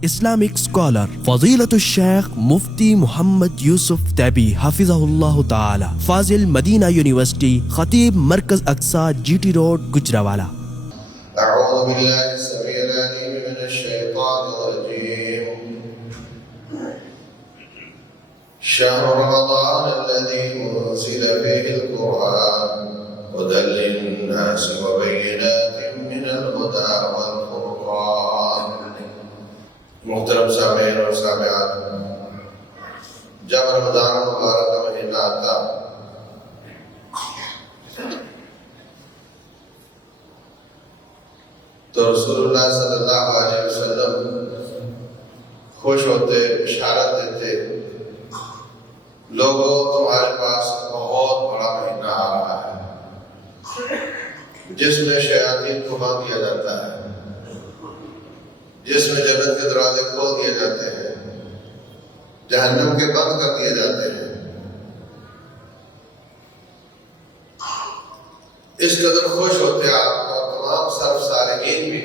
Islamic scholar Fadilatul Sheikh Mufti Muhammad Yusuf Taibi Hafizahullah Ta'ala, Fazil Madina University, Khatib Markaz Aqsa, GT Road, Gujranwala. أعوذ بالله السميع العليم من الشيطان الرجيم. شهر رمضان الذي أنزل فيه القرآن هدى للناس وبينات من الهدى والفرقان. محترم سامعین اور سامعات، جب رمضان مبارک کا مہینہ آتا تو رسول اللہ صلی اللہ علیہ وسلم خوش ہوتے، بشارت دیتے، لوگوں تمہارے پاس بہت بڑا مہینہ آ رہا ہے جس میں شیاطین کو بند کیا جاتا ہے، جس میں جنت کے دروازے کھول دیے جاتے ہیں، جہنم کے بند کر دیے جاتے ہیں۔ اس قدر خوش ہوتے آپ اور تمام صرف صالحین بھی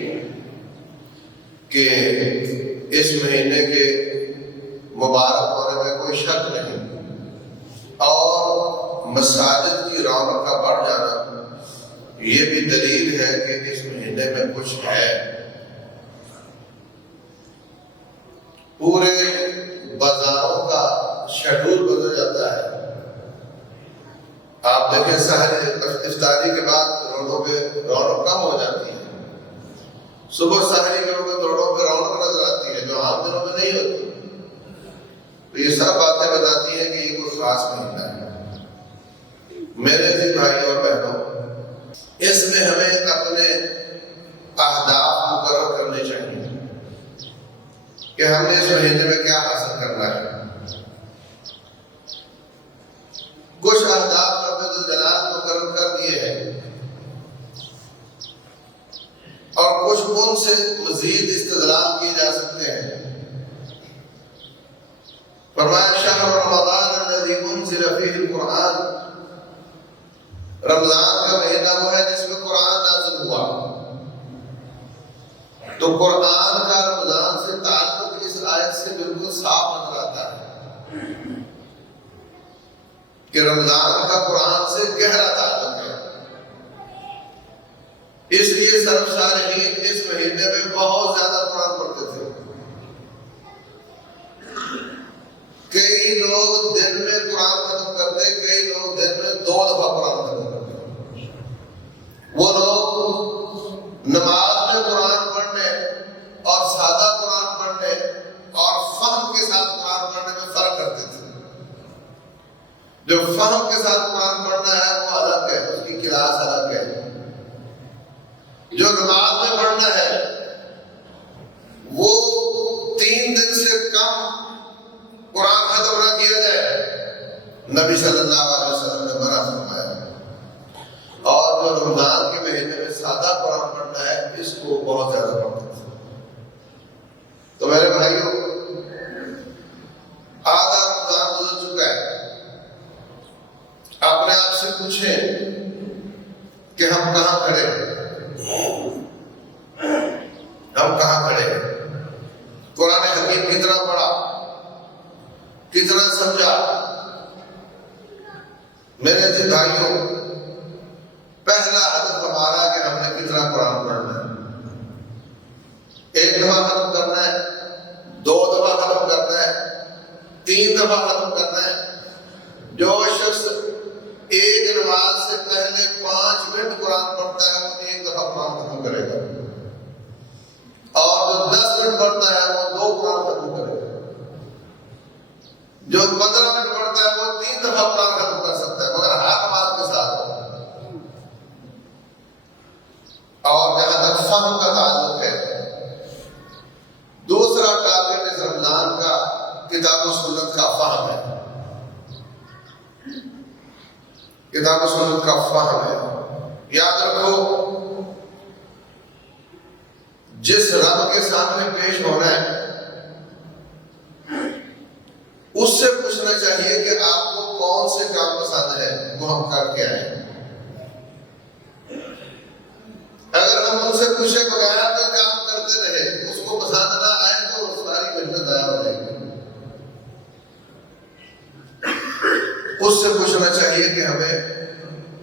کہ اس مہینے کے مبارک ہونے میں کوئی شک نہیں، اور مساجد کی رونق کا بڑھ جانا یہ بھی دلیل ہے کہ اس مہینے میں کچھ ہے۔ پورے بازاروں کا شیڈول بدل جاتا ہے۔ آپ دیکھیں سحری افطاری کے بعد روڈوں پہ رونق کم ہو جاتی ہے، صبح سحری کے وقت روڈوں پہ رونق نظر آتی ہے جو عام دنوں میں نہیں ہوتی۔ تو یہ سب باتیں بتاتی ہیں کہ یہ کوئی خاص مہینہ ہے۔ میرے عزیز بھائی اور بہنوں، اس میں ہمیں اپنے اہداف مقرر کرنے چاہیے کہ ہم نے اس مہینے میں کیا حاصل کرنا ہے۔ کچھ اہداف رب الجلال مقرر کر دیے ہیں اور کچھ ان سے مزید استدلال کیے جا سکتے ہیں۔ فرمایا شہر رمضان الذی انزل فیہ القرآن، رمضان کا مہینہ وہ ہے جس میں قرآن نازل ہوا۔ تو قرآن کا رمضان سے تعلق اس آیت سے بالکل صاف نظر آتا ہے کہ رمضان کا قرآن سے گہرا تعلق ہے۔ اس لیے سلف صالحین اس مہینے میں بہت زیادہ قرآن پڑھتے تھے۔ کئی لوگ دن میں قرآن ختم کرتے، کئی لوگ دن میں 2 دفعہ قرآن ختم کرتے۔ وہ لوگ نماز میں قرآن پڑھنے اور سادہ قرآن پڑھنے اور فہم کے ساتھ قرآن پڑھنے میں فرق کرتے تھے۔ جو فہم کے ساتھ قرآن پڑھنا ہے وہ الگ ہے، اس کی کلاس الگ ہے۔ جو نماز میں پڑھنا ہے وہ 3 دن سے کم قرآن ختم نہ کیا جائے، نبی صلی اللہ علیہ وسلم نے منع فرمایا۔ اور جو رمضان کے مہینے میں سادہ قرآن پڑھنا ہے اس کو بہت زیادہ پڑھتے تھے۔ تو میرے بھائیوں، آدھا رمضان گزر چکا ہے۔ اپنے آپ سے پوچھیں کہ ہم کہاں کھڑے ہیں، ہم کہاں کھڑے ہیں؟ قرآن حکیم کتنا پڑھا، کتنا سمجھا؟ میرے عزیز بھائیوں، پہلا ہدف ہمارا کہ ہم نے کتنا قرآن پڑھنا ہے۔ 1 دفعہ ختم کرنا ہے، 2 دفعہ ختم کرنا ہے، 3 دفعہ ختم کرنا ہے۔ جو شخص ایک نماز سے پہلے 5 منٹ قرآن پڑھتا ہے وہ 1 دفعہ قرآن ختم کرے گا، اور جو 10 منٹ پڑھتا ہے وہ 2 قرآن ختم کرے گا۔ جو 15 منٹ پڑھتا ہے وہ 3 دفعہ قرآن ختم کر سکتا ہے، مگر ہر نماز کے ساتھ۔ اور جہاں تک فہم کا تعلق ہے، دوسرا ٹارگیٹ اس رمضان کا کتاب و سنت کا فہم ہے۔ کتاب و سنت کا فہم ہے۔ یاد رکھو، جس رب کے سامنے پیش ہونا ہے اس سے پوچھنا چاہیے کہ آپ کو کون سے کام پسند ہے، وہ ہم کر کے آئے۔ اگر ہم ان سے پوچھے بغیر کوئی کام کرتے رہے، اس کو پسند نہ آئے تو اس کا سے پوچھنا چاہیے کہ ہمیں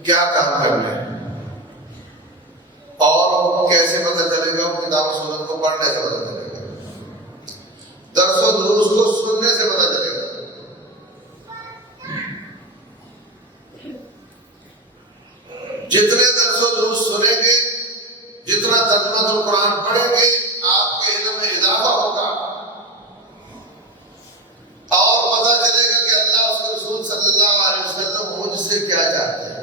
کیا کام کرنا ہے اور کیسے پتہ چلے گا؟ وہ کتاب و سنت کو پڑھنے سے پتہ چلے گا، درس و دروس کو سننے سے پتہ چلے گا۔ جتنے درس و دروس سنیں گے، جتنا ترجمہ القرآن پڑھیں گے، آپ کے علم میں اضافہ ہوگا اور پتہ چلے گا کہ اللہ اس کے رسول صلی اللہ علیہ وسلم مجھ سے کیا چاہتے ہیں،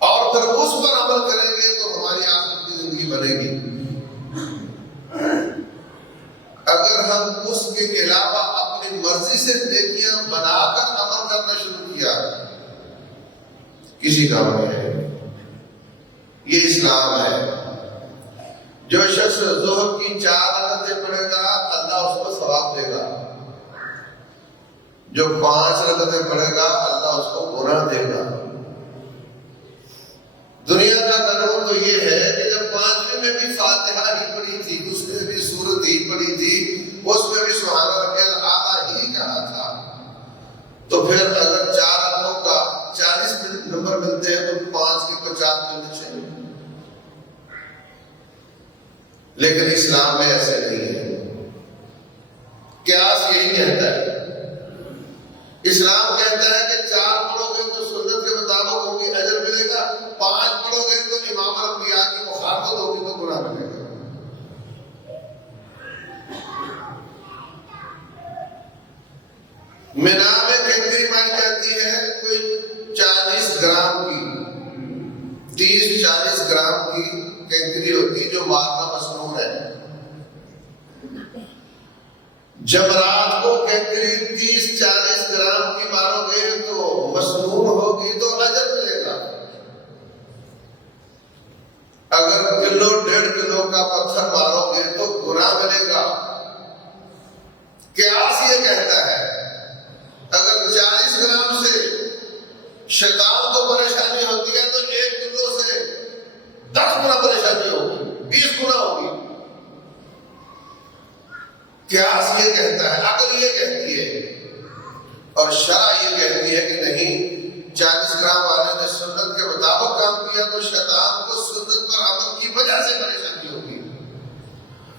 اور پھر اس پر عمل کریں گے تو ہماری آخرت کی زندگی بنے گی۔ اگر ہم اس کے علاوہ اپنی مرضی سے نیکیاں بنا کر عمل کرنا شروع کیا، کسی کام نہیں ہے۔ یہ اسلام ہے۔ جو شخص ظہر کی 4 رکعتیں پڑھے گا اللہ اس کو ثواب دے گا، جو 5 رکعتیں پڑھے گا اللہ اس کو گناہ دے گا۔ دنیا کا قانون تو یہ ہے کہ جب 5ویں میں بھی فاتحہ ہی پڑھی تھی، اس میں بھی سورت ہی پڑھی تھی، اس میں بھی سبحان ربی الاعلیٰ ہی کہا تھا، تو پھر اگر 4 رکعتوں کا 40 نمبر ملتے ہیں تو 5 کے 50 ملنے چاہیے۔ لیکن اسلام میں ایسے نہیں ہے۔ قیاس یہی کہتا ہے، اسلام کہتا ہے کہ 4 پڑھو گے تو سنت کے مطابق ہوگی، اجر ملے گا، 5 پڑھو گے تو امام الانبیاء کی مخالفت ہوگی تو گناہ ملے گا۔ مینا میں کنکری پائی جاتی ہے کوئی 40 گرام کی، 30-40 گرام کی کنکری ہوتی جو مادہ مصنوع ہے۔ جب رات کو کنکری 30-40 گرام کی مارو گے تو مصنوع ہوگی تو اجر ملے گا۔ اگر 1.5 کلو کا پتھر مارو گے تو گناہ ملے گا۔ قیاس یہ کہتا ہے اگر 40 گرام سے شیطان کو پریشانی ہوتی ہے تو 1 کلو سے 10 گنا پریشانی ہوگی، 20 گنا ہوگی۔ قیاس یہ کہتا ہے، عقل یہ کہتی ہے، اور شرع یہ کہتی ہے کہ نہیں، 40 گرام والے نے سنت کے مطابق کام کیا تو شیطان کو سنت پر عمل کی وجہ سے پریشانی ہوگی،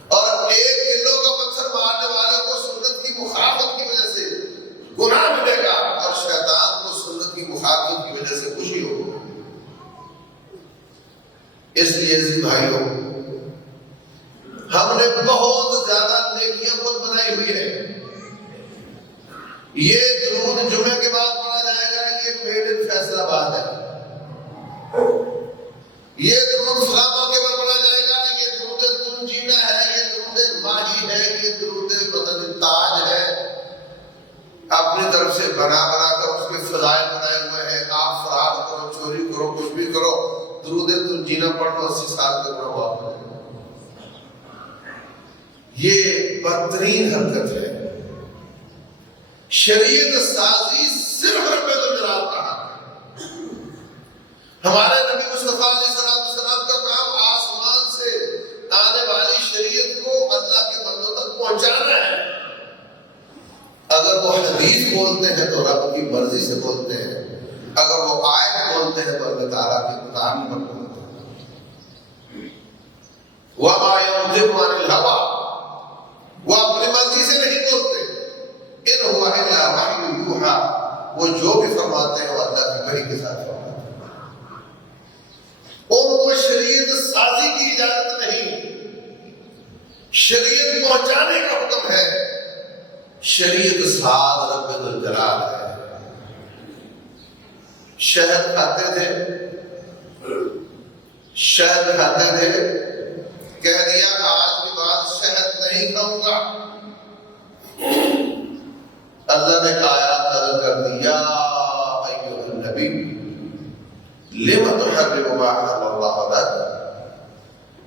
اور 1 کلو کا پتھر مارنے والے کو سنت کی مخالفت کی وجہ سے گناہ ملے گا، اور شیطان کو سنت کی مخالفت کی وجہ سے خوشی ہوگی۔ اس لیے عزیز بھائیوں، ہم نے بہت زیادہ نیکیاں خود بنائی ہوئی ہے۔ یہ درود جمعے کے بعد پڑھا جائے گا، یہ میڈ ان فیصل آباد ہے۔ یہ درود اسلام کے بعد پڑھا جائے گا، یہ درود تنجینا ہے، یہ درود ماہی ہے، یہ درود مدن تاج ہے۔ اپنی طرف سے بنا کر اس کے فضائل بنائے ہوئے ہیں، آپ فرار کرو، چوری کرو، کچھ بھی کرو، درود تنجینا پڑھ لو، 80 سال کے گناہ معاف ہو جائے گا۔ یہ بدترین حرکت ہے۔ شریعت سازی صرف رب الجلال کا حق ہے۔ ہمارے نبی مصطفیٰ علیہ السلام کا کام آسمان سے آنے والی شریعت کو اللہ کے بندوں تک پہنچانا ہے۔ اگر وہ حدیث بولتے ہیں تو رب کی مرضی سے بولتے ہیں، اگر وہ آیت بولتے ہیں تو اللہ تعالیٰ کے قرآن پر بولتے ہیں۔ وَمَا يَنطِقُ عَنِ الْهَوَىٰ، وہ اپنی مرضی سے نہیں بولتے، ان هُوَ إِلَّا وَحْيٌ يُوحَىٰ، وہ جو بھی فرماتے ہیں وہ اللہ کی وحی کے ساتھ فرماتے ہیں۔ ان کو شریعت سازی کی اجازت نہیں، شریعت پہنچانے کا حکم ہے۔ شریعت ساز رب الجلال ہے۔ شہد کھاتے تھے، شہد کھاتے تھے، کہہ دیا آج کے بعد شہد نہیں کھاؤں گا، اللہ نے آیات نازل کر دی، یا ایھا النبی لم تحرم ما احل اللہ لک،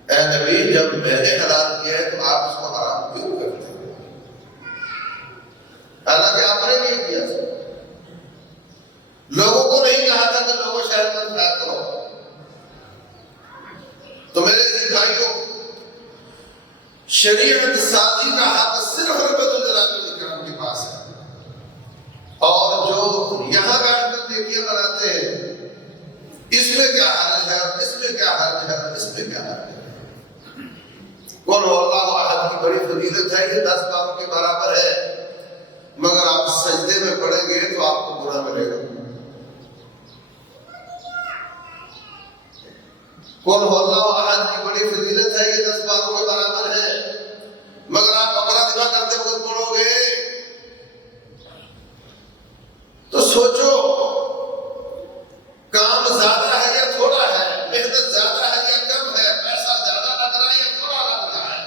اے نبی جب میں نے حلال کیا ہے تو آپ اس کو حرام کیوں کرتے ہیں؟ حالانکہ آپ نے نہیں کیا، لوگوں کو نہیں کہا تھا کہ لوگوں شہد مت کھایا کرو۔ تو میرے عزیز بھائیوں، شریعت سازی کا حق صرف رب الجلال کے پاس ہے۔ نیکیاں بناتے ہیں، اس میں کیا حرج ہے، اس میں کیا حرج ہے، اس میں کیا حرج ہے؟ قل هو اللہ احد کی بڑی فضیلت ہے، یہ 10 باروں کے برابر ہے، مگر آپ سجدے میں پڑھیں گے تو آپ کو گناہ ملے گا۔ قل هو اللہ احد کی بڑی فضیلت ہے، یہ 10 باروں کے برابر ہے، مگر آپ بقرہ ذبح کرتے وقت پڑھو گے تو سوچو کام زیادہ ہے یا تھوڑا ہے، محنت زیادہ ہے یا کم ہے، پیسہ زیادہ لگ رہا ہے یا تھوڑا لگ رہا ہے۔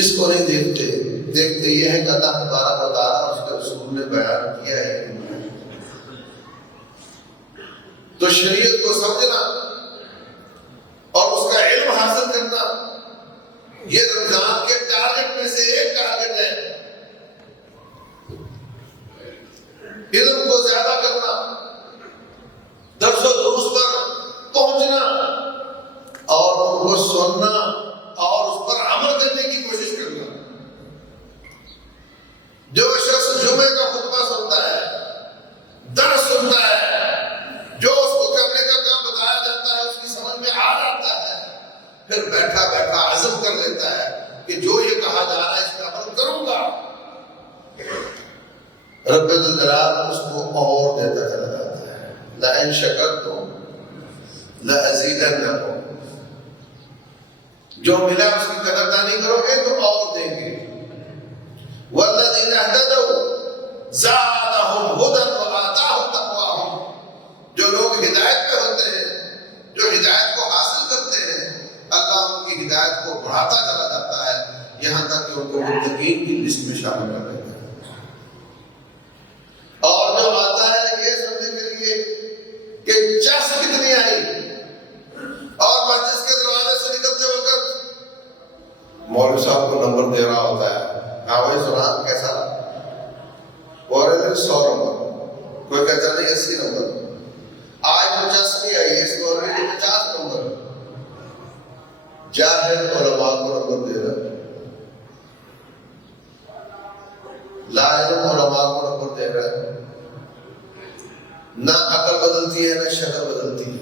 اس کو نہیں دیکھتے، دیکھتے یہ ہے کہ اللہ تبارک و تعالیٰ اس کے رسول نے بیان کیا ہے۔ تو شریعت کو سمجھنا اور اس کا علم حاصل کرنا یہ رمضان کے ٹارگٹ میں سے ایک ٹارگٹ ہے۔ علم کو زیادہ کرنا، درس و دروس پر پہنچنا اور ان کو سننا اور اس پر عمل کرنے کی کوشش کرنا۔ جو شخص جمعے کا خطبہ سنتا ہے، درس سنتا ہے، جو اس کو کرنے کا کام بتایا جاتا ہے اس کی سمجھ میں آ جاتا ہے، پھر بیٹھا بیٹھا عزم کر لیتا ہے کہ جو یہ کہا جا رہا ہے اس پر عمل کروں گا، رب الجلال اس کو اور دیتا چلا جاتا ہے۔ لئن شکرتم لأزیدنکم، جو ملا اس کی قدردانی کرو گے تو اور دیں گے۔ والذین اہتدوا زادہم ھدی وآتاہم تقواہم، جو لوگ ہدایت پہ ہوتے ہیں، جو ہدایت کو حاصل کرتے ہیں، اللہ ان کی ہدایت کو بڑھاتا چلا جاتا ہے یہاں تک کہ ان کو متقین کی لسٹ میں شامل کر دیتا ہے۔ اور جو آتا ہے یہ سمجھنے کے لیے کہ چس کتنی آئی، اور مسجد کے دروازے سے نکلتے وقت مولوی صاحب کو نمبر دے رہا ہوتا ہے، ہاں بھائی سنا کیسا، اور 100 نمبر، کوئی کہتا نہیں 80 نمبر، آج 50 نہیں آئی، اس کو آلریڈی 50 نمبر، جاہل علماء کو نمبر دے رہا ہے، لا علم علماء کو نمبر دے رہا ہے۔ نہ عقل بدلتی ہے نہ شکل بدلتی ہے،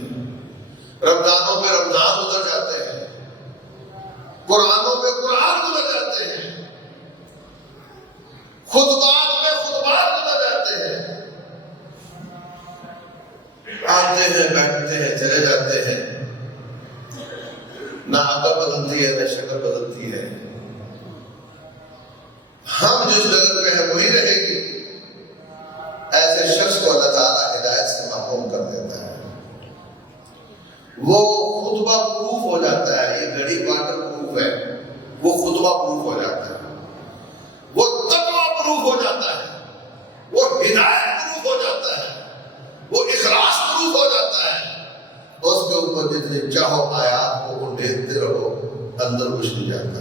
رمضانوں پہ رمضان گزر جاتے ہیں، قرآنوں پہ قرآن گزر جاتے ہیں، خطبات پہ خطبات گزر جاتے ہیں، آتے ہیں بیٹھتے ہیں چلے جاتے ہیں، نہ عقل بدلتی ہے نہ شکل بدلتی ہے۔ ہم جس جگہ پہ ہیں وہی رہے گی۔ ایسے شخص کو اللہ تعالیٰ ہدایت سے محروم کر دیتا ہے، وہ خطبہ پروف ہو جاتا ہے، یہ گھڑی واٹر پروف ہے، وہ خطبہ پروف ہو جاتا ہے، وہ تقویٰ پروف ہو جاتا ہے، وہ ہدایت پروف ہو جاتا ہے، وہ اخلاص پروف ہو جاتا ہے، اس کے اوپر جتنے چاہو آیات کو اونڈیتے رہو اندر کچھ نہیں جاتا،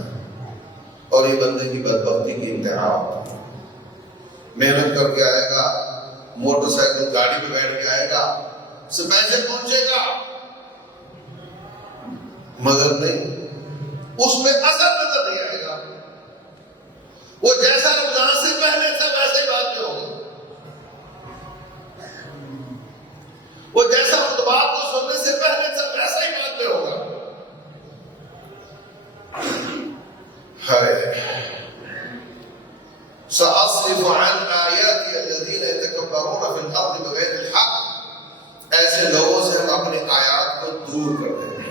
اور یہ بندے کی بدبختی کی انتہا ہوتی ہے۔ محنت کر کے آئے گا، موٹر سائیکل گاڑی پہ بیٹھ کے آئے گا، سے پیسے پہنچے گا، مگر نہیں، اس میں اثر نظر نہیں آئے گا۔ وہ جیسا رمضان سے پہلے تھا ویسے ہی بعد میں ہوگا، وہ جیسا خطبات کو سننے سے پہلے تھا ویسا ہی بعد میں ہوگا۔ سأصرف عن آیاتی الذین یتکبرون فی الارض بغیر الحق، ایسے لوگوں سے ہم اپنی آیات کو دور کر دیں گے۔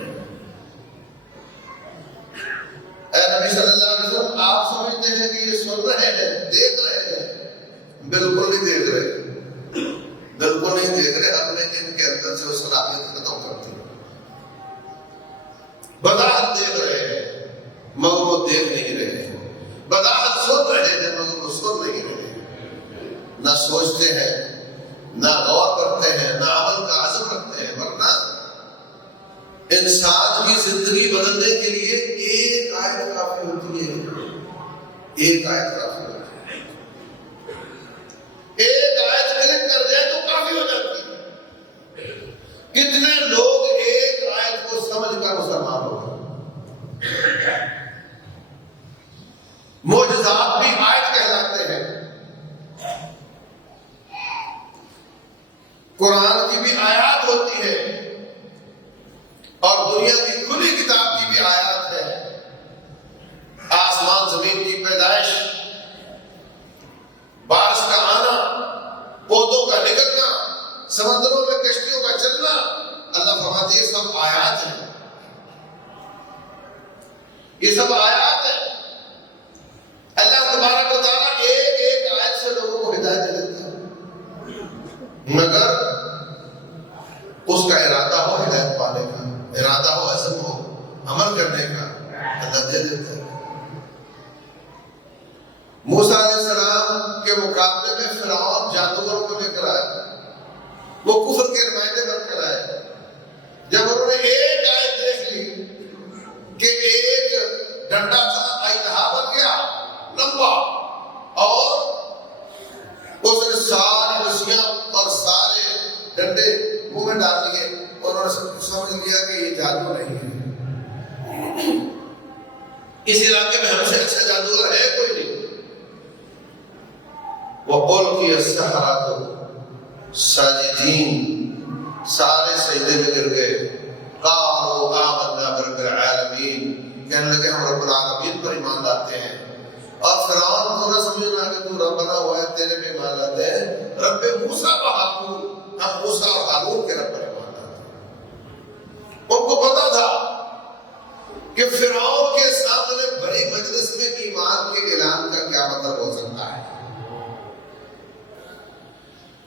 اے نبی صلی اللہ علیہ وسلم، آپ سمجھتے ہیں کہ یہ سن رہے ہیں، دیکھ رہے ہیں؟ بالکل نہیں دیکھ رہے، بالکل نہیں دیکھ رہے، ہم نے ان کے اندر سے وہ صلاحیت ختم کر دی۔ بداحت دیکھ رہے ہیں مگر وہ دیکھ نہیں رہے، بداحت سن رہے ہیں مگر وہ سن نہیں رہے، نہ سوچتے ہیں، نہ غور کرتے ہیں، نہ عمل کا عزم رکھتے ہیں۔ ورنہ انسان کی زندگی بدلنے کے لیے ایک آیت کافی ہوتی ہے، ایک آیت کافی ہوتی ہے، ایک آیت کلک کر جائے تو کافی ہو جاتی ہے۔ کتنے لوگ ایک آیت کو سمجھ کر مسلمان ہو گئے۔ معجزات بھی آیت کہلاتے ہیں، یہ سب آیات ہیں. اللہ تبارک و تعالیٰ ایک ایک آیت سے لوگوں کو ہدایت دے دیتا ہے، مگر اس کا ارادہ ہو ہدایت پانے کا، ارادہ ہو عزم ہو عمل کرنے کا، اللہ دے دیتا ہے. موسیٰ علیہ السلام کے مقابلے میں فرعون جادوگروں کو لے کر آیا، وہ کفر کے نمائندے بن کر آئے. جب انہوں نے ایک آیت دیکھ لی کہ ایک ڈنڈا تھا اژدہا بن گیا لمبا، اور اس نے ساری رسیاں اور سارے ڈنڈے منہ میں ڈال دیے، انہوں نے سمجھ لیا کہ یہ جادو نہیں ہے، اس علاقے میں ہم سے اچھا جادوگر ہے کوئی نہیں. وَأُلْقِيَ السَّحَرَةُ ساجدین، سارے سجدے میں گر گئے. قَالُوا آمَنَّا بِرَبِّ الْعَالَمِينَ، کہنے لگے ہم رب العالمین پر ایمان لاتے ہیں. اور فرعون کو نہ سمجھنا کہ تو رب بنا ہوا ہے، تیرے پہ ایمان لاتے ہیں. رب موسیٰ و ہارون، ہم موسیٰ اور ہارون کے رب پر ایمان لاتے ہیں. ان کو پتا تھا کہ فرعون کے سامنے بڑی مجلس میں ایمان کے اعلان کا کیا مطلب ہو سکتا ہے.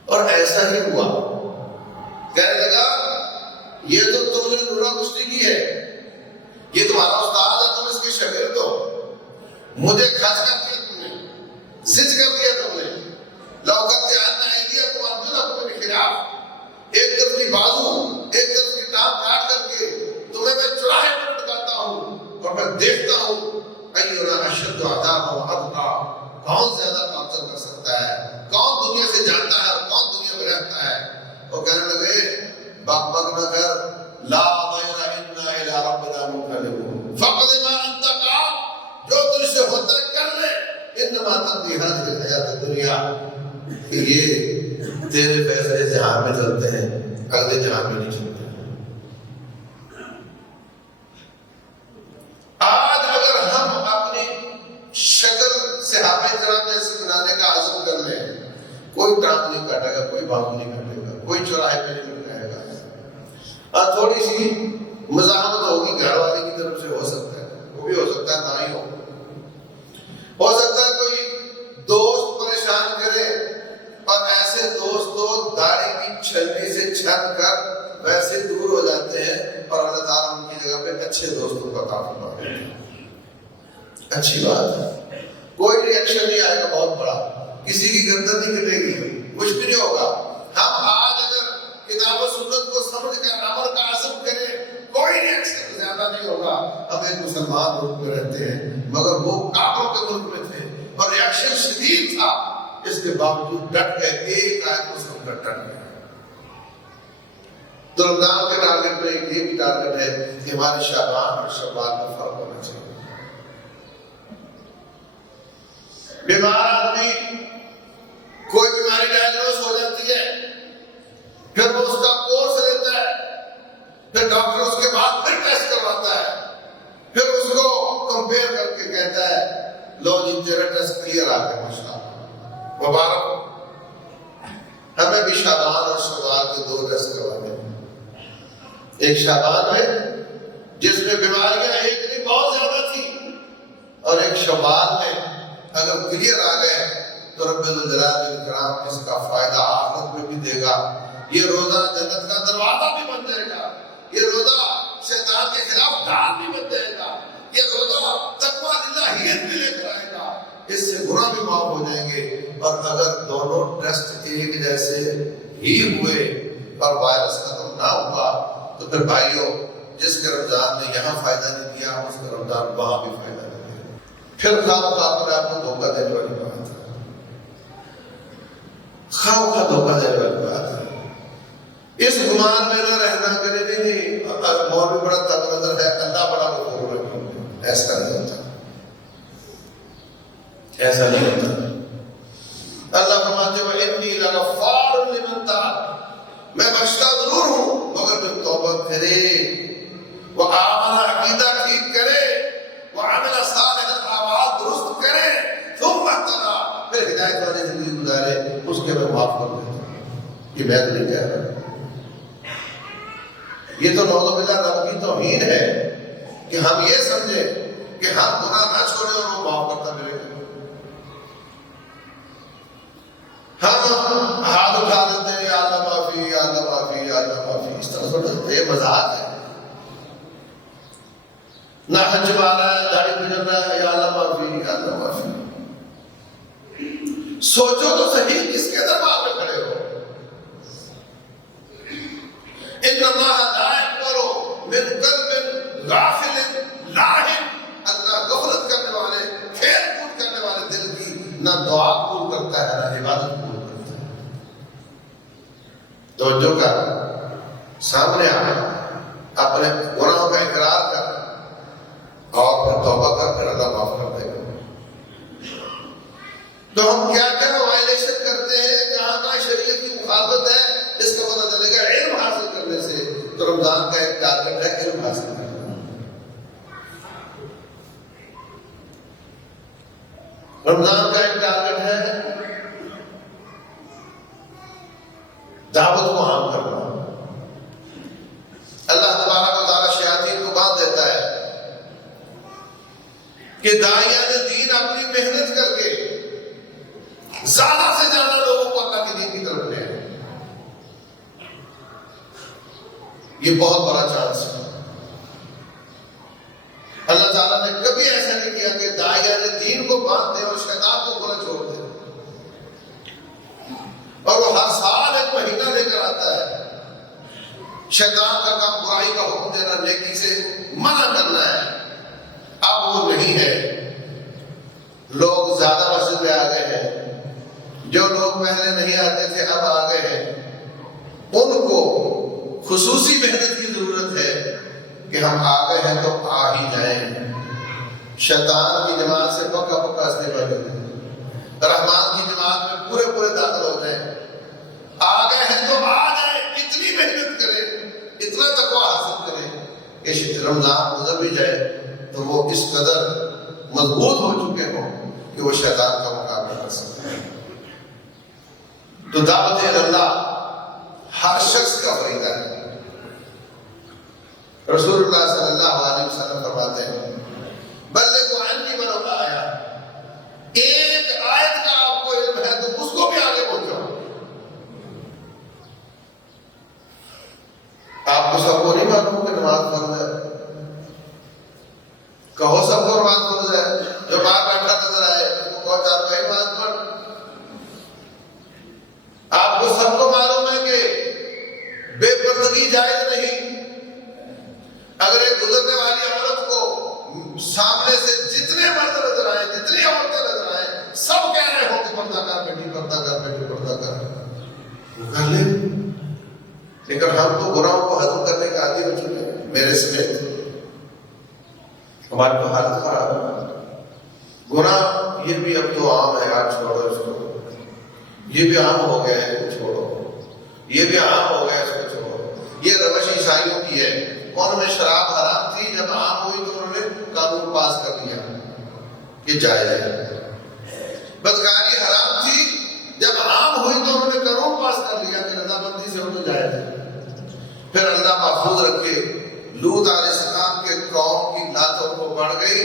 اور ایسا ہی ہوا. کہنے لگا یہ تو تم نے نورا کشتی کی ہے، یہ تمہارا استاد ہے، تم اس کے شاگرد ہو، مجھے کھچ کر دیا تم نے، زج کر دیا تم نے. لَوْقَطِّعَنَّ أَيْدِيَكُمْ وَأَرْجُلَكُم مِّنْ خِلَافٍ، ایک طرف کی بازو ایک طرف کی ٹانگ کاٹ کر کے تمہیں میں چوراہے پر لٹکاتا ہوں، اور میں دیکھتا ہوں أَيُّنَا أَشَدُّ عَذَابًا وَأَبْقَىٰ، کون زیادہ تعجب کر سکتا ہے، کون دنیا سے جانتا ہے اور کون دنیا میں رہتا ہے. وہ کہنے لگے بک بک نہ کر، لا ضیر انا الی ربنا منقلبون، فقد ما انت قال، جو تجھ سے ہوتا ہے کر لے، انما تقضی هذه الحیات الدنیا، کہ یہ تیرے فیصلے جہاں میں چلتے ہیں، اگلے جہاں میں نہیں چلتے. آج اگر ہم اپنی شکل صحابہ کرام جیسے بنانے کا عزم کر لیں، کوئی ٹانگ نہیں کاٹے گا، کوئی بازو نہیں کاٹے گا، کوئی چوراہے پہ نہیں لٹکائے گا. اور تھوڑی سی مزاحمت ہوگی گھر والے کی طرف سے، ہو سکتا ہے، وہ بھی ہو سکتا ہے نہ ہی ہو سکتا ہے کوئی دوست پریشان کرے، اور ایسے دوست تو داڑھی کی چھلنی سے چھن کر ویسے دور ہو جاتے ہیں، اور اللہ تعالیٰ ان کی جگہ پہ اچھے دوستوں کا کافی بات ہے. اچھی بات ہے، کوئی ریئیکشن نہیں آئے گا بہت بڑا، کسی کی گردن نہیں کٹے گی، کچھ بھی نہیں ہوگا. ہم آج اگر کتاب و سنت کو سمجھ کر عمل کا عزم کریں، کوئی ریئیکشن زیادہ نہیں ہوگا. ہم ایک مسلمان ملک میں رہتے ہیں، مگر وہ کافروں کے ملک میں تھے اور ریئیکشن شدید تھا، اس کے باوجود ڈٹ گئے، ایک آیت کو سمجھ کر ڈٹ گئے. تو رمضان کے ٹارگٹ میں یہ بھی ٹارگٹ ہے کہ ہمارے شعبان اور شوال میں فرق ہونا چاہیے. بیمار آدمی کوئی بیماری ڈائگنوز ہو جاتی ہے، پھر وہ اس کا کورس لیتا ہے، پھر ڈاکٹر اس کے بعد پھر ٹیسٹ کرواتا ہے، پھر اس کو کمپیئر کر کے کہتا ہے لو جی تیرا ٹیسٹ کلیئر آ گیا، ماشاءاللہ مبارک ہو. ہمیں بھی شعبان اور شوال کے 2 ٹیسٹ کروانے ہیں. ایک شعبان میں جس میں بیماریاں ایک نہیں بہت زیادہ تھی، اور ایک شوال میں اگر کلیئر آ گئے تو رب الجلال والاکرام اس کا فائدہ آخرت میں بھی دے گا. یہ روزہ جنت کا دروازہ بھی بن جائے گا، یہ روزہ شیطان کے خلاف ڈال بھی بن جائے گا، یہ روزہ تقویٰ الہیت بھی لے کر آئے گا، اس سے گناہ بھی معاف ہو جائیں گے. اور اگر دونوں ٹیسٹ ایک جیسے ہی ہوئے اور وائرس ختم نہ ہوا تو پھر بھائیوں، جس کے رمضان نے یہاں فائدہ نہیں دیا، اس کا رمضان وہاں بھی فائدہ نہیں دیا. پھر خواہ اپنے آپ کو دھوکہ دینے والی بات ہے، خواہ دھوکہ دینے والی بات ہے. اس گمان میں نہ رہنا کہ نہیں مولوی بڑا تنگ نظر ہے، اللہ بڑا غفور رحیم ہے. ایسا نہیں ہوتا، ایسا نہیں ہوتا. اللہ فرماتے ہیں انی لغفار لمن تاب، میں بخشتا ضرور ہوں مگر جو توبہ کرے، وہ آمن عقیدہ ٹھیک کرے، وہ عمل صالحا اعمال درست کرے، ثم اهتدى، پھر ہدایت والی زندگی گزارے، اس کے میں معاف کر دیتا ہوں. یہ میں نہیں کہہ رہا، یہ تو نعوذ باللہ رب کی توہین ہے کہ ہم یہ سمجھیں کہ ہم گناہ نہ چھوڑیں اور وہ معاف کرتا ملے گا. ہم ہاتھ اٹھا لیتے ہیں یا اللہ معافی یا اللہ معافی یا اللہ معافی، اس طرح تھوڑا یہ مذاق ہے. نہ حج مارا ہے، داڑھی گزر رہا ہے، یا اللہ معافی یا اللہ معافی. سوچو تو صحیح کس کے دربار میں کھڑے ہو. ان اللہ لا يقبل من قلب غافل لاہن، اللہ غفلت کرنے والے کھیل کود کرنے والے دل کی نہ دعا قبول کرتا ہے نہ عبادت قبول کرتا ہے. توجہ کر، سامنے آ، اپنے گناہوں کا اقرار کر اور پھر توبہ کر، پھر اللہ معاف کر دے گا. تو ہم کیا کیا وائلیشن کرتے ہیں، کہاں کہاں شریعت کی مخالفت ہے، اس کا پتہ چلے گا علم حاصل کرنے سے. تو رمضان کا ایک ٹارگٹ ہے علم حاصل کرنا. رمضان کا ایک ٹارگٹ ہے دعوت کو عام کرنا. اللہ تبارک و تعالیٰ شیاطین کو باندھ دیتا ہے کہ داعیان دین اپنی محنت کر کے زیادہ سے زیادہ لوگوں کو اللہ کے دین کی طرف لے آئے. یہ بہت بڑا چانس ہے. اللہ تعالیٰ نے کبھی ایسا نہیں کیا کہ داعیان دین کو باندھ دے اور شیطان کو کھلا چھوڑ دے. اور وہ ہر سال ایک مہینہ لے کر آتا ہے. شیطان کا کام برائی کا حکم دینا، نیکی سے منع کرنا ہے. اب وہ نہیں ہے. لوگ زیادہ مسجد میں آ گئے ہیں، جو لوگ پہلے نہیں آتے تھے اب آ گئے ہیں. ان کو خصوصی محنت کی ضرورت ہے کہ ہم آ گئے ہیں تو آ ہی جائیں. شیطان کی جماعت سے پکا پکا استعفا دے دیں، رحمان کی جماعت میں پورے پورے داخل ہو جائیں. آ گئے ہیں تو آ جائیں، اتنی محنت کریں، اتنا تقویٰ حاصل کریں کہ رمضان گزر بھی جائے تو وہ اس قدر مضبوط ہو چکے ہوں کہ وہ شیطان کا مقابلہ کر سکتے ہیں. تو دعوت اللہ ہر شخص کا فریضہ ہے. رسول اللہ صلی اللہ علیہ وسلم فرماتے ہیں بلغوا عنی ولو آیا، ایک آیت کا آپ کو علم ہے تو اس کو بھی آگے پہنچاؤ. آپ کو سب کو نہیں معلوم کہ نماز فرض ہے، کہو سب کو نماز فرض ہے. جو باہر بیٹھا نظر آئے اس کو کہو چار بھائی نماز پڑھ. آپ کو سب کو معلوم ہے کہ بے پردگی جائز نہیں. اگر ایک گزرنے والی عورت کو سامنے سے جتنے مرد نظر آئے، جتنی عورتیں نظر آئے، سب کہہ رہے ہو کہ پردہ کر بیٹی، پردہ کر بیٹی، پردہ کر، وہ کر لے. لیکن ہم تو گناہوں کو ہضم کرنے کا عادی ہو چکے ہیں، میرے سمیت. ہماری تو حالت خراب ہے. گناہ یہ بھی اب تو عام ہے، یار چھوڑو اس کو. یہ بھی عام ہو گیا ہے، چھوڑو. یہ بھی عام ہو گیا ہے، اس کو چھوڑو. یہ روش عیسائیوں کی ہے. ان میں شراب حرام تھی، جب عام ہوئی تو انہوں نے قانون پاس کر دیا کہ جائز ہے. بدکاری حرام تھی، جب عام ہوئی تو انہوں نے قانون پاس کر دیا کہ رضامندی سے انہوں جائز ہے. پھر اللہ محفوظ رکھے لوط علیہ السلام کے قوم کی لاتوں کو بڑھ گئی.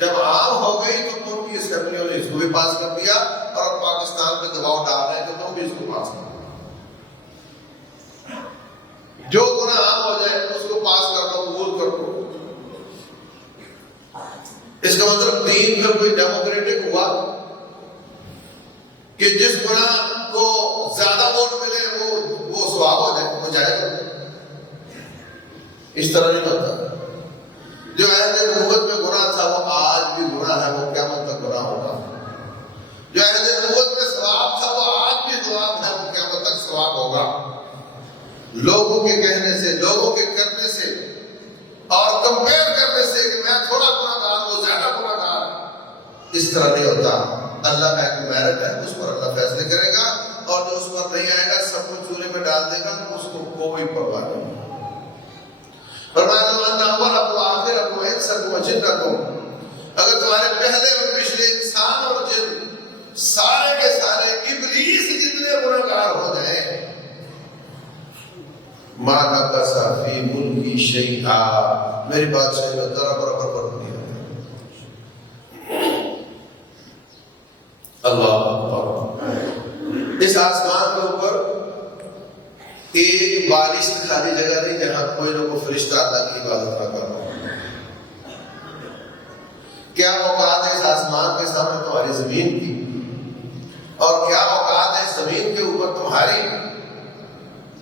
جب عام ہو گئی تو ان کی اسمبلیوں نے اس کو بھی پاس کر دیا اور پاکستان پہ دباؤ ڈال رہے ہیں کہ تم بھی اس کو پاس کرو. جو گناہ عام ہو جائے اس کو پاس کر دو، قبول کر دو. اس کا مطلب دین میں کوئی ڈیموکریٹک ہوا کہ جس گناہ کو زیادہ ووٹ ملے وہ ثواب ہو جائے، وہ جائے گا. اس طرح نہیں ہوتا. جو عہد نبوت میں گناہ تھا وہ آج بھی گناہ ہے، وہ قیامت تک گناہ ہوگا. جو عہد نبوت میں ثواب تھا وہ آج بھی ثواب ہے، وہ قیامت تک ثواب ہوگا. لوگوں کے کہنے سے، لوگوں کے کرنے سے اور کمپیئر کرنے سے کہ میں تھوڑا گناہگار، وہ زیادہ گناہگار، اس طرح نہیں ہوتا. اللہ کا ایک میرٹ ہے، اس پر اللہ فیصلے کرے گا، اور جو اس پر نہیں آئے گا سب کو چولہے میں ڈال دے گا، تو اس کو کوئی پرواہ نہیں. اگر تمہارے پہلے اور پچھلے انسان اور جن سارے کے سارے ابلیس جتنے گناہگار ہو جائیں، مانا کا صافی ملکی شیعہ، میری بات سے ذرا برابر نہیں ہے. آسمان کے اوپر ایک بالشت خالی جگہ نہیں جہاں کوئی نہ کوئی فرشتہ اللہ کی عبادت نہ کر رہا ہو. کیا اوقات ہے اس آسمان کے سامنے تمہاری زمین کی، اور کیا اوقات ہے اس زمین کے اوپر تمہاری.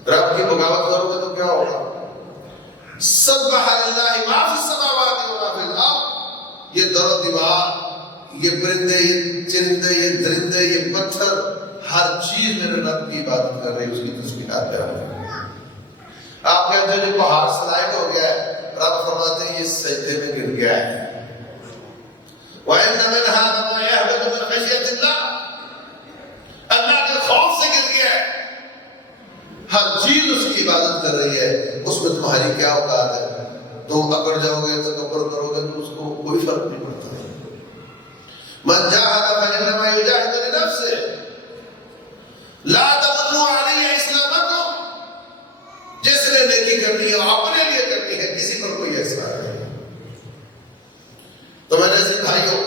رب کی بغاوت کرو گے تو کیا ہوگا؟ سبح للہ ما فی السماوات و ما فی الارض. یہ در و دیوار، یہ پرندے، یہ چرندے، یہ درندے، یہ پتھر، ہر چیز میرے رب کی عبادت کر رہی، اس کی تسبیحات کر رہی. آپ کہتے ہیں جو پہاڑ سلائڈ ہو گیا ہے، رب فرماتے ہیں یہ سجدے میں گر گیا ہے. وَإِنَّ مِنْهَا لَمَا يَهْبِطُ مِنْ خَشْيَةِ اللَّهِ، اللہ کے خوف سے گر گیا ہے. ہر چیز اس کی عبادت کر رہی ہے. اس میں تمہاری کیا اوقات ہے؟ تم اکڑ جاؤ گے، تکبر کرو گے تو اس کو کوئی فرق نہیں پڑتا. من جاہد فإنما یجاہد لنفسہ لا تمنوا علی اسلامکم. جس نے نیکی کرنی ہے اپنے لیے کرنی ہے، کسی پر کوئی احسان نہیں. تو میرے عزیز بھائیوں،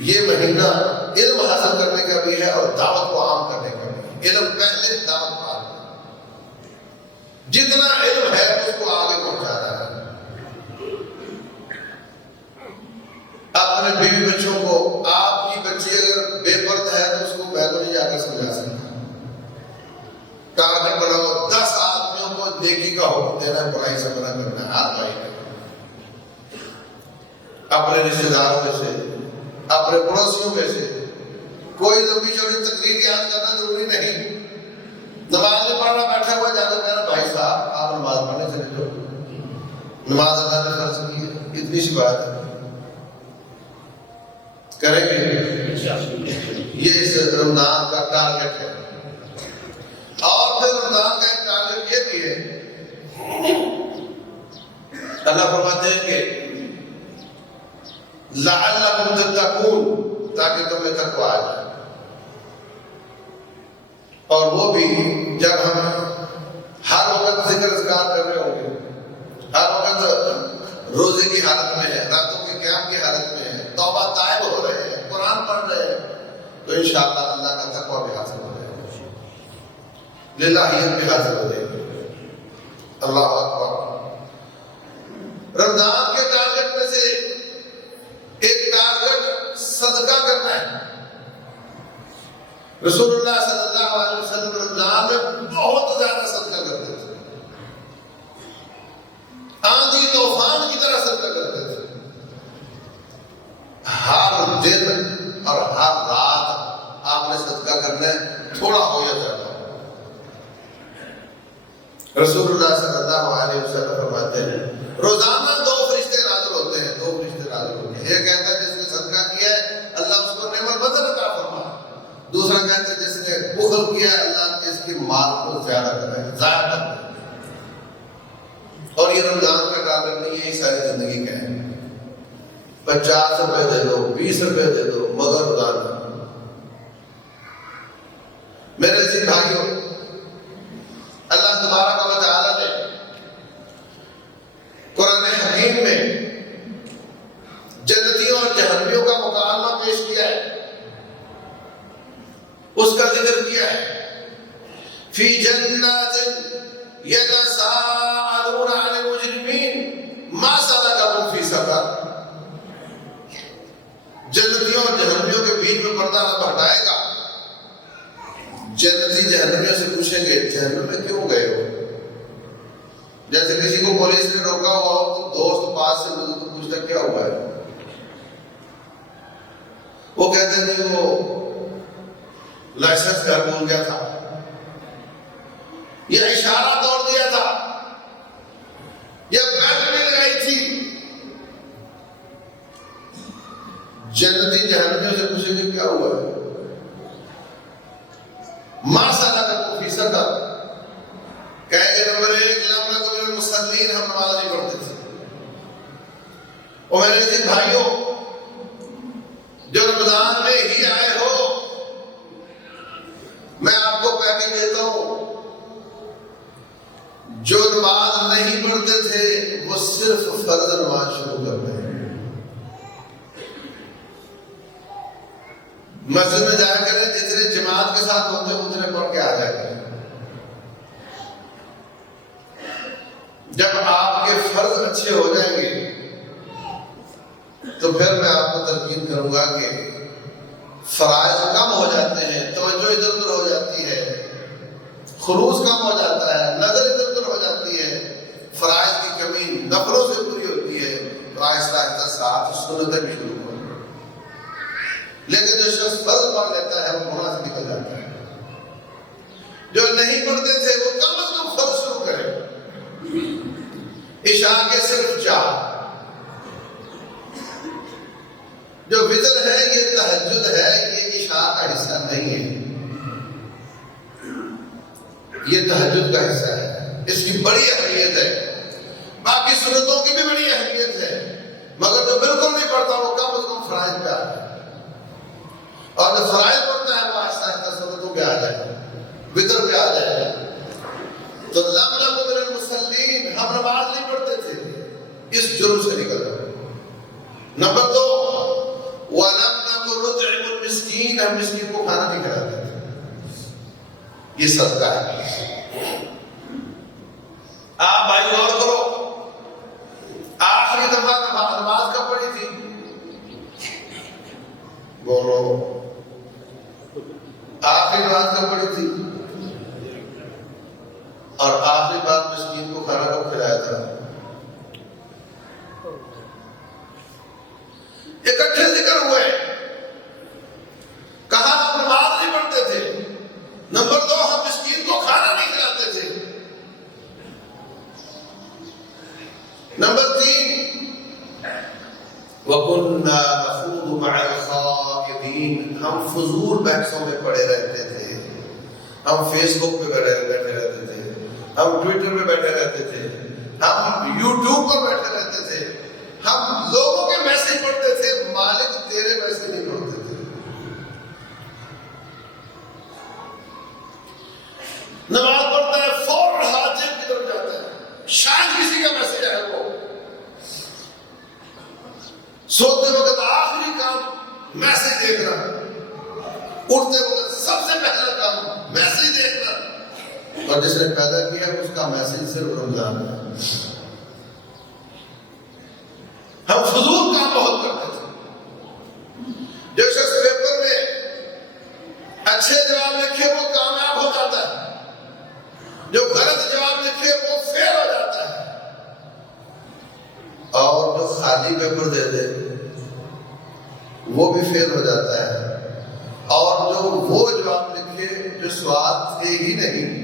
یہ مہینہ علم حاصل کرنے کا بھی ہے اور دعوت کو عام کرنے کا بھی. علم پہلے، دعوت بعد. جتنا علم ہے اس کو آگے پہنچانا ہے. اپنے بیوی بچوں کو، آپ کی بچی اگر بے پردہ ہے تو اس کو میں تو نہیں جا کر سمجھا سکتا. ٹارگیٹ بناؤ 10 آدمیوں کو نیکی کا حکم دینا ہے، برائی سے منع کرنا ہے. ہر بھائی اپنے رشتے داروں میں سے، اپنے پڑوسیوں میں سے کوئی لمبی چوڑی تقریر یاد کرنا ضروری نہیں. نماز میں پڑھنا بیٹھا ہوا جاتا میرا بھائی صاحب آپ نماز پڑھنے چلے جاؤ، نماز اللہ نے فرض کی ہے. اتنی سی بات ہے، کریں گے. یہ اس رمضان کا ٹارگیٹ ہے. اور پھر رمضان کا ایک ٹارگیٹ یہ بھی ہے، اللہ فرماتے ہیں کہ لعلکم تتقون، تاکہ تمہیں تقویٰ آ جائے. اور وہ بھی جب ہم ہر وقت ذکر اذکار کر رہے ہوں گے، ہر وقت روزے کی حالت میں ہے، راتوں کے قیام کی حالت میں ہے، توبہ طائب ہو رہے ہیں، قرآن پڑھ رہے ہیں، تو انشاءاللہ اللہ کا تقویٰ بھی حاصل ہو جائے گا، للہیت بھی حاصل ہو جائے گی. اللہ اکبر. رمضان کے ٹارگیٹ میں سے ایک ٹارگیٹ صدقہ کرنا ہے. رسول اللہ صلی اللہ علیہ وسلم رمضان میں بہت زیادہ صدقہ کرتے تھے، آندھی طوفان کی طرح صدقہ کرتے تھے. ہر دن اور ہر رات آپ نے صدقہ کرنا ہے، تھوڑا ہو یا زیادہ. رسول اللہ صلی اللہ علیہ وسلم فرماتے ہیں روزانہ 2 فرشتے نازل ہوتے ہیں. 2 فرشتے نازل ہوتے ہیں. ایک کہتا ہے جس نے صدقہ کیا ہے اللہ اس کو نعمت بدل عطا فرمائے. دوسرا کہتا ہے جس نے بخل کیا ہے اللہ اس کی مال کو زیادہ کرے، ضائع کرے. اور یہ رمضان کا ٹارگیٹ نہیں ہے، یہ ساری زندگی کا ہے. 50 روپے دے دو، 20 روپے دے دو، مگر روزانہ. میرے عزیز بھائیوں، اللہ تبارک و تعالیٰ نے قرآن حکیم میں جنتیوں اور جہنمیوں کا مکالمہ پیش کیا ہے، اس کا ذکر کیا ہے. فی جنات یتساءلون عن المجرمین ما سلککم فی سقر. جنتیوں اور جہنمیوں کے بیچ میں پردہ نہ ہٹائے گا. جنتی جہنمیوں سے پوچھیں گے جہنم میں کیوں گئے ہو. جیسے کسی کو پولیس نے روکا ہوا ہو تو دوست پاس سے پوچھتا کیا ہوا ہے، وہ کہتے ہیں وہ لائسنس گھر بھول گیا تھا، یہ اشارہ توڑ دیا تھا، یہ بیلٹ مل گئی تھی. جنتی جہنمیوں سے پوچھیں گے کیا ہوا ہے. ما سلککم فی سقر، کہے گے نمبر 1 لم نکن المصلین، ہم نماز نہیں پڑھتے تھے. اور میرے عزیز بھائیوں، جو رمضان میں ہی آئے ہو، میں آپ کو پیکج دیتا ہوں. جو نماز نہیں پڑھتے تھے وہ صرف فرض نماز شروع کر رہے ہیں. مسجد میں جایا کریں، جتنے جماعت کے ساتھ ہوتے اتنے پڑھ کے آ جائیں گے. جب آپ کے فرض اچھے ہو جائیں گے تو پھر میں آپ کو تلقین کروں گا کہ فرائض کم ہو جاتے ہیں، توجہ ادھر ادھر ہو جاتی ہے، خلوص کم ہو جاتا ہے، نظر ادھر ادھر ہو جاتی ہے، فرائض کی کمی نفلوں سے پوری ہوتی ہے، تو آہستہ آہستہ ساتھ سنتیں بھی شروع ہو. لیکن جو شخص فرض پڑھ لیتا ہے وہ گناہ سے نکل جاتا ہے. جو نہیں پڑھتے تھے وہ کم از کم فرض شروع کرے. عشاء کے صرف 4، جو وتر ہے یہ تہجد ہے، یہ عشاء کا حصہ نہیں ہے، یہ تہجد کا حصہ ہے. اس کی بڑی اہمیت ہے. باقی سنتوں کی بھی بڑی اہمیت ہے، مگر جو بالکل نہیں پڑھتا وہ کم از کم فرائض پہ آ جائے، اور جو فرائض پڑھتا ہے وہ آہستہ آہستہ سنتوں پہ آ جائے، وتر پہ آ جائے. تو لم نکن من المصلین، ہم نماز نہیں پڑھتے تھے، اس جرم سے نکل رہے. نمبر 2، وَلَمْ نَكُنْ نُطْعِمُ الْمِسْكِينَ، ہم مسکین کو کھانا نہیں کھلاتے تھے. یہ صدقہ ہے. آپ بھائی غور کرو، آخری دفعہ نماز کب پڑھی تھی؟ بولو، آخری نماز کب پڑھی تھی؟ اور آخری بات مسکین کو کھانا کب کھلایا تھا؟ اکٹھے ذکر ہوئے. کہاں ہم نماز نہیں پڑھتے تھے. نمبر 2، ہم مسکین کو کھانا نہیں کھلاتے تھے. نمبر 3، وَكُنَّا نَخُوضُ مَعَ الْخَائِضِينَ، ہم فضول بحثوں میں پڑے رہتے تھے. ہم فیس بک پہ بیٹھے رہتے تھے، ہم ٹویٹر پہ بیٹھے رہتے تھے، ہم یوٹیوب پر بیٹھے رہتے تھے، ہم لوگوں کے میسج پڑھتے تھے، مالک تیرے میسج نہیں پڑھتے تھے. نماز پڑھتا ہے فوراً ہاتھ جیب کی طرف جاتا ہے، شاید کسی کا میسج آئے. وہ سوتے وقت آخری کام میسج دیکھنا، اٹھتے وقت سب سے پہلا کام میسج دیکھنا. اور جس نے پیدا کیا اس کا میسج صرف رمضان ہے. ہم فضول کام بہت کرتے تھے. جو شخص پیپر میں اچھے جواب لکھے وہ کامیاب ہو جاتا ہے، جو غلط جواب لکھے وہ فیل ہو جاتا ہے، اور جو خالی پیپر دے دے وہ بھی فیل ہو جاتا ہے، اور جو وہ جواب لکھے جو سوال تھے ہی نہیں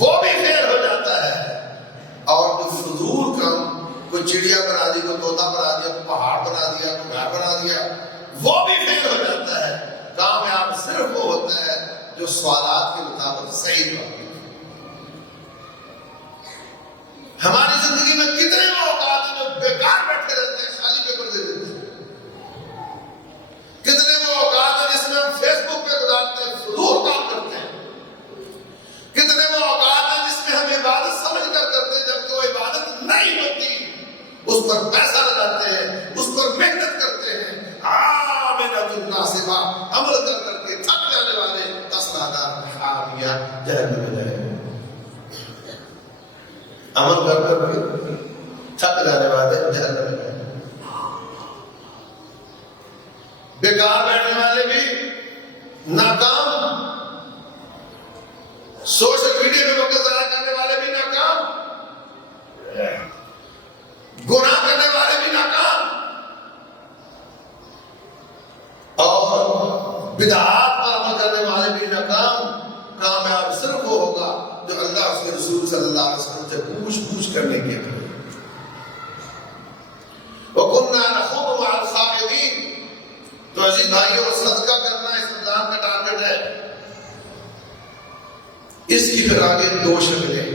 وہ بھی فیل ہو جاتا ہے، اور جو فضول کام، کوئی چڑیا بنا دی، کوئی طوطا بنا دیا، کوئی پہاڑ بنا دیا، کوئی گھر بنا دیا، وہ بھی فیل ہو جاتا ہے. کامیاب صرف وہ ہوتا ہے جو سوالات کے مطابق صحیح جواب دیتا ہے. ہماری زندگی میں کتنے موقعات ہیں جو بیکار بیٹھے رہتے ہیں، خالی پیپر دے دیتے ہیں. کتنے موقعات ہیں جس میں ہم فیس بک پہ گزارتے ہیں، فضول کام کرتے ہیں. کتنے موقعات ہیں جس میں ہم عبادت سمجھ کر کرتے ہیں، جبکہ وہ عبادت نہیں ہوتی. اس پر پیسہ لگاتے ہیں، اس پر محنت کرتے ہیں. عاملۃ ناصبہ، عمل کر کر کے تھک جانے والے، تصلیٰ نارا حامیہ، جہنم میں جائیں گے. عمل کر کر کے تھک جانے والے جہنم میں جائیں گے. بیکار بیٹھنے والے بھی ناکام، سوشل میڈیا میں وقت ضائع کرنے والے بھی ناکام، گناہ کرنے والے بھی ناکام، اور بدعات پر عمل کرنے والے بھی ناکام. کامیاب صرف وہ ہوگا جو اللہ اس کے رسول صلی اللہ علیہ وسلم سے پوچھ کر نہیں کیا. وَكُنَّا نَخُوضُ مَعَ الْخَائِضِينَ. تو عزیز بھائیوں، صدقہ کرنا اس رمضان کا ٹارگٹ ہے. اس کی پھر آگے 2 شکلیں.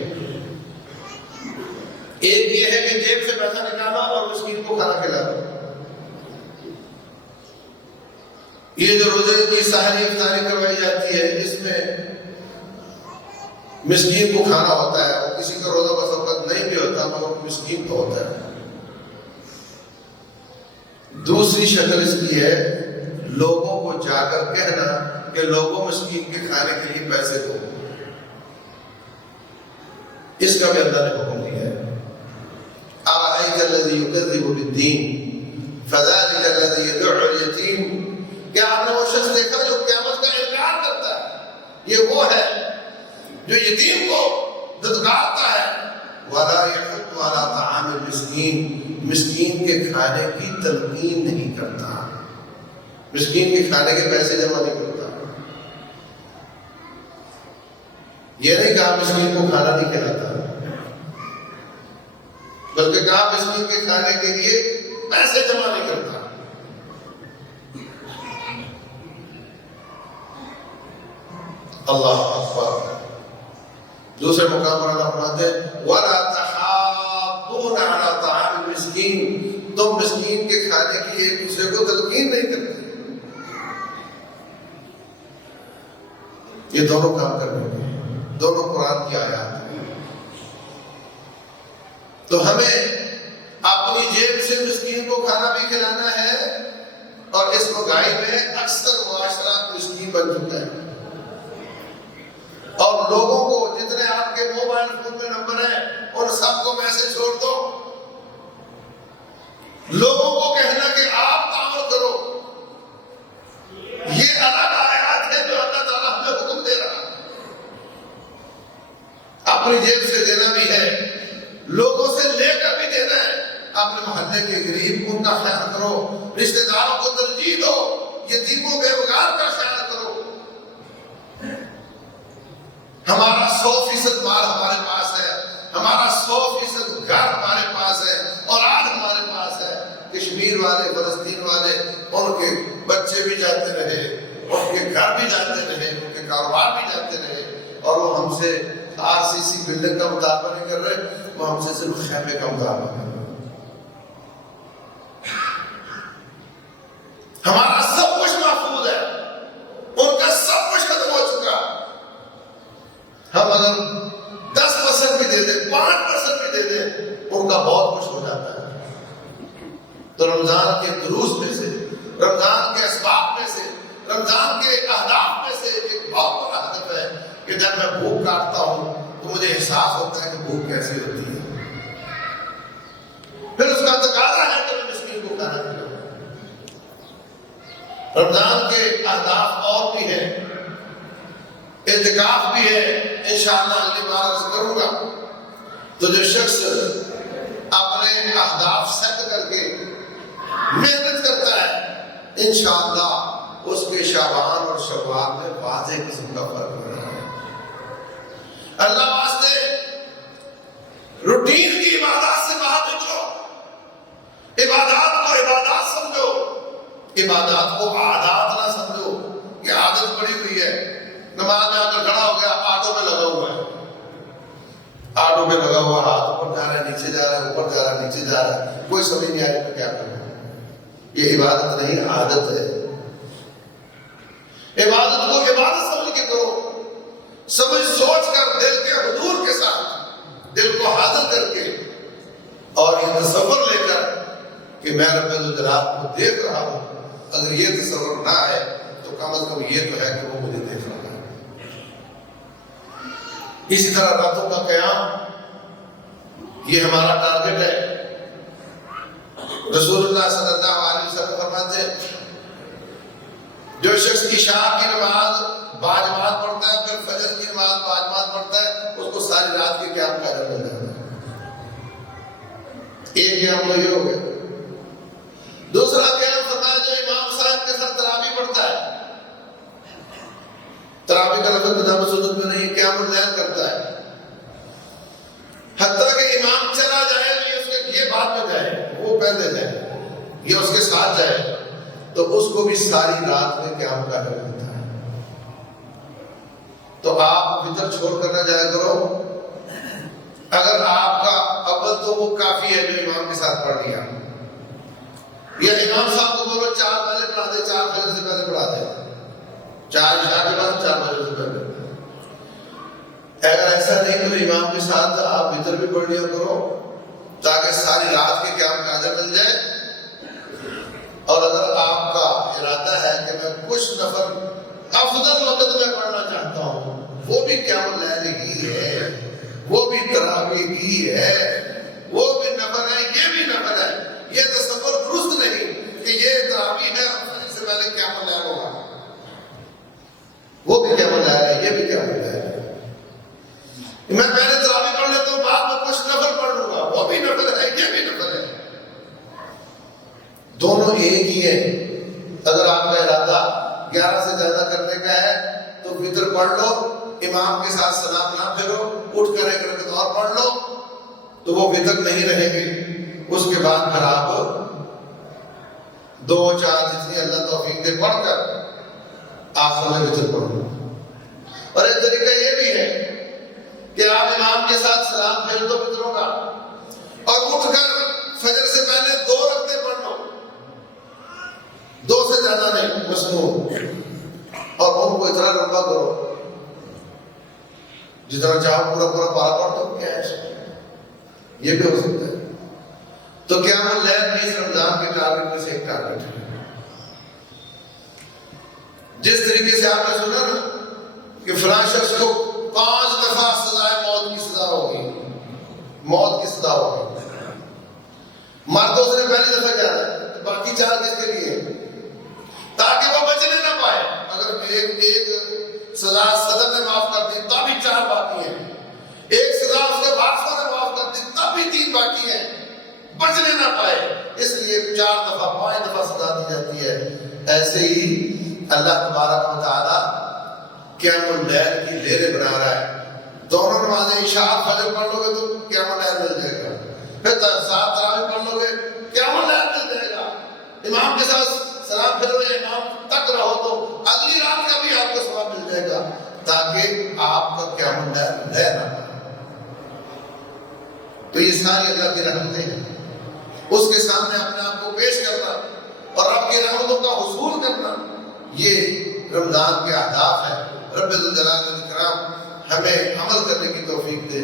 ایک یہ ہے کہ جیب سے پیسہ نکالا اور مسکین کو کھانا کھلانا. یہ جو روزے کی سحری افطاری کروائی جاتی ہے، اس میں مسکین کو کھانا ہوتا ہے. اور کسی کا روزہ بس وقت نہیں بھی ہوتا مگر مسکین تو ہوتا ہے. دوسری شکل اس کی ہے لوگوں کو جا کر کہنا کہ لوگوں مسکین کے کھانے کے لیے پیسے دو، اس کا بھی اللہ نے حکم دیا ہے۔ أَرَأَيْتَ الَّذِي يُكَذِّبُ بِالدِّينِ فَذَلِكَ الَّذِي يَدُعُّ الْيَتِيمَ، کیا آپ نے وہ شخص دیکھا جو قیامت کا انکار کرتا ہے؟ یہ وہ ہے جو یتیم کو دھتکارتا ہے۔ وَلَا يَحُضُّ عَلَىٰ طَعَامِ الْمِسْكِينِ، مسکین کے کھانے کی تلقین نہیں کرتا، مسکین کے کھانے کے پیسے جمع نہیں کرتا۔ یہ نہیں کہا مسکین کو کھانا نہیں کھلاتا، بلکہ کہا مسکین کے کھانے کے لیے پیسے جمع نہیں کرتا۔ اللہ اکبر۔ دوسرے مقام پر اللہ فرماتے ہیں وَلَا تَحَاضُّونَ عَلَىٰ طَعَامِ الْمِسْكِينِ، تم مسکین کے کھانے کی ایک دوسرے کو تلقین نہیں کرتے۔ یہ دونوں کام کرنے ہیں، دونوں قرآن کی آیات ہیں۔ تو ہمیں اپنی جیب سے مسکین کو کھانا بھی کھلانا ہے، اور اس مہنگائی میں اکثر معاشرہ مسکین بن چکا ہے، اور لوگوں کو جتنے آپ کے موبائل فون میں نمبر ہیں ان سب کو میسج چھوڑ دو، لوگوں کو کہنا کہ آپ تعامل کرو۔ یہ الگ آیات ہے جو اللہ تعالیٰ ہمیں حکم دے رہا ہے۔ اپنی جیب سے دینا بھی ہے، لوگوں سے لے کر بھی دینا ہے۔ اپنے محلے کے غریب ان کا خیال کرو، رشتہ داروں کو ترجیح دو، یتیموں بیوگار کا خیال کرو۔ ہمارا 100% مال ہمارے پاس ہے، ہمارا 100% گھر ہمارے پاس ہے، اور آج ہمارے پاس ہے۔ کشمیر والے، فلسطین والے، ان کے بچے بھی جاتے رہے، ان کے گھر بھی جاتے رہے، ان کے کاروبار بھی جاتے رہے، اور وہ ہم سے RCC بلڈنگ کا مطالبہ نہیں کر رہے، وہ ہم سے صرف خیمے کا مطالبہ کر رہے۔ ہمارا سب کچھ محفوظ ہے، ان کا سب کچھ ختم ہو چکا۔ ہم اگر 10% بھی دے دیں، 5% بھی دے دیں، ان کا بہت کچھ ہو جاتا ہے۔ تو رمضان کے دروس میں سے، رمضان کے اسباب میں سے، رمضان کے اہداف میں سے ایک بہت بڑا ہدف ہے کہ جب میں بھوک کاٹتا ہوں تو مجھے احساس ہوتا ہے کہ بھوک کیسی ہوتی ہے، پھر اس کا تقاضا ہے کہ میں مسکین کو کھانا کھلاؤں۔ رمضان کے اہداف اور بھی ہیں، اعتکاف بھی ہے، انشاءاللہ اگلی بار عرض کروں گا۔ تو جو شخص اپنے اہداف سیٹ کر کے محنت کرتا ہے، انشاءاللہ اس کے شعبان اور شوال میں واضح قسم کا فرق ہو رہا ہے۔ اللہ واسطے روٹین کی عبادات سے باہر نکلو، عبادات کو عبادات سمجھو، عبادات کو عادات نہ سمجھو کہ عادت پڑی ہوئی ہے۔ نماز میں آ کر کھڑا ہو گیا، آٹو میں لگا ہوا ہے، آٹو میں لگا ہوا، ہاتھ اوپر جا رہا ہے، نیچے جا رہا ہے، اوپر جا رہا ہے، نیچے جا رہا ہے، کوئی سمجھ نہیں آئی تو کیا کرنا ہے۔ یہ عبادت نہیں، عادت ہے۔ عبادت کو عبادت سمجھ کے کرو، سمجھ سوچ کر، دل کے حضور کے ساتھ، دل کو حاضر کر کے، اور یہ تصور لے کر کہ میں رب الجلال کو دیکھ رہا ہوں۔ اگر یہ تصور نہ ہے تو کم از کم یہ تو ہے کہ وہ مجھے دیکھ رہا ہے۔ اسی طرح راتوں کا قیام، یہ ہمارا ٹارگٹ ہے۔ رسول اللہ صلی اللہ علیہ وسلم فرماتے ہیں جو شخص عشاء کی نماز باجماعت پڑھتا ہے، پھر فجر کی نماز باجماعت پڑھتا ہے، اس کو ساری رات کے قیام کا اجر مل جاتا ہے۔ ایک قیام تو یہ ہو گیا۔ دوسرا قیام فرمایا جو امام صاحب کے ساتھ تراویح پڑھتا ہے، تراویح کا لفظ کتاب سنت میں نہیں، قیام اللیل کرتا ہے، حتیٰ کہ امام چلا جائے یہ بعد میں جائے، وہ پہلے جائے، یہ اس کے ساتھ جائے، تو اس کو بھی ساری رات میں قیام کا اجر ملتا ہے۔ تو آپ وتر چھوڑ کر نہ جایا کرو۔ اگر آپ کا اول تو وہ کافی ہے جو امام کے ساتھ پڑھ لیا، یا امام صاحب کو بولو 4 بجے پڑھا دے، 4 بجے سے پہلے پڑھا دے، 4 عشاء کے بعد 4 بجے سے پہلے۔ اگر ایسا نہیں تو امام کے ساتھ آپ وتر بھی پڑھ لیا کرو تاکہ ساری رات کے قیام کا اجر مل جائے۔ اور اگر آپ کا ارادہ ہے کہ میں کچھ نفل افضل وقت میں پڑھنا چاہتا ہوں وہ بھی قیام اللیل ہی ہے، وہ بھی تراویح ہی ہے، وہ بھی نفل ہے، یہ بھی نفل ہے۔ یہ تصور درست نہیں کہ یہ تراویح ہے اور فجر سے پہلے قیام اللیل ہوگا، وہ بھی قیام اللیل ہے، یہ بھی قیام اللیل ہے۔ میں پہلے تراویح پڑھ لیتا ہوں، بعد میں کچھ نفل پڑھ لوں گا، وہ بھی نفل ہے، یہ بھی نفل ہے۔ دونوں ایک ہی ہیں۔ اگر آپ کا ارادہ 11 سے زیادہ کرنے کا ہے تو وتر پڑھ لو، امام کے ساتھ سلام نہ پھرو، اٹھ کر ایک رکعت اور پڑھ لو تو وہ وتر نہیں رہے گی۔ اس کے بعد پھر آپ 2 4 جتنی اللہ توفیق دے پڑھ کر آخر میں وتر پڑھ لو۔ اور ایک طریقہ یہ بھی ہے کہ آپ امام کے ساتھ سلام پھیر دو وتروں کا اور اٹھ کر فجر سے پہلے 2 رکعتیں پڑھ لو، 2 سے زیادہ نہیں، مسنون، اور ان کو اتنا لمبا کرو جتنا چاہو، پورا پورا پارا پڑھ دو، کیا ہے، یہ بھی ہو سکتا ہے۔ تو قیام اللیل بھی اس رمضان کے ٹارگٹ میں سے ایک ٹارگٹ ہے۔ جس طریقے سے آپ نے سنا نا کہ فلاں شخص کو 5 دفعہ سزائے موت کی سزا ہوگی، موت کی سزا ہوگی، مردوں سے پہلی دفعہ کیا ہے، باقی 4 کس کے لیے، تاکہ وہ بچنے نہ پائے۔ اگر ایک سزا صدر نے معاف کر دی تب بھی 4 باقی ہیں، ایک سزا اس کے وارثوں نے معاف کر دی تب بھی 3 باقی ہیں، بچنے نہ پائے، اس لیے 4 دفعہ 5 دفعہ سزا دی جاتی ہے۔ ایسے ہی اللہ تبارک و تعالی قیام اللیل کی لیلیں بنا رہا ہے۔ دونوں نمازیں عشاء فجر پڑھ لو گے تو قیام اللیل مل جائے گا، پھر 7 تراویح پڑھ لو گے قیام اللیل مل جائے گا، امام کے ساتھ سلام پھرو یا امام تک رہو تو اگلی رات کا بھی آپ کو ثواب مل جائے گا، تاکہ آپ کا قیام اللیل رہ نہ پائے۔ تو یہ ساری اللہ کی رحمتیں ہیں، اس کے سامنے اپنے آپ کو پیش کرنا اور رب کی رحمتوں کا حصول کرنا، یہ رمضان کے اہداف ہیں۔ رب ذوالجلال والاکرام ہمیں عمل کرنے کی توفیق دے،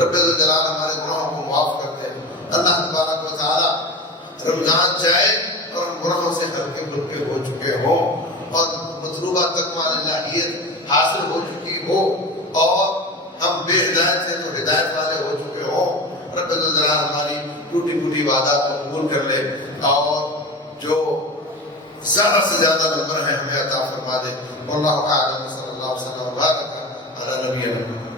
رب ذوالجلال ہمارے گناہوں کو معاف کر دے۔ اللہ تبارک و تعالی رمضان جائے اور ہم گناہوں سے ہلکے پھلکے ہو چکے ہوں اور مطلوبہ تقویٰ الہیت حاصل ہو چکی ہو اور ہم بے ہدایت سے تو ہدایت والے ہو چکے ہوں۔ رب ذوالجلال ہماری ٹوٹی پھوٹی وعدات کو قبول کر لے اور جو زیادہ سے زیادہ نمبر ہیں ہمیں عطا فرما دے۔ واللہ اعلم، صلی اللہ علیہ وسلم وبارک علی نبینا محمد۔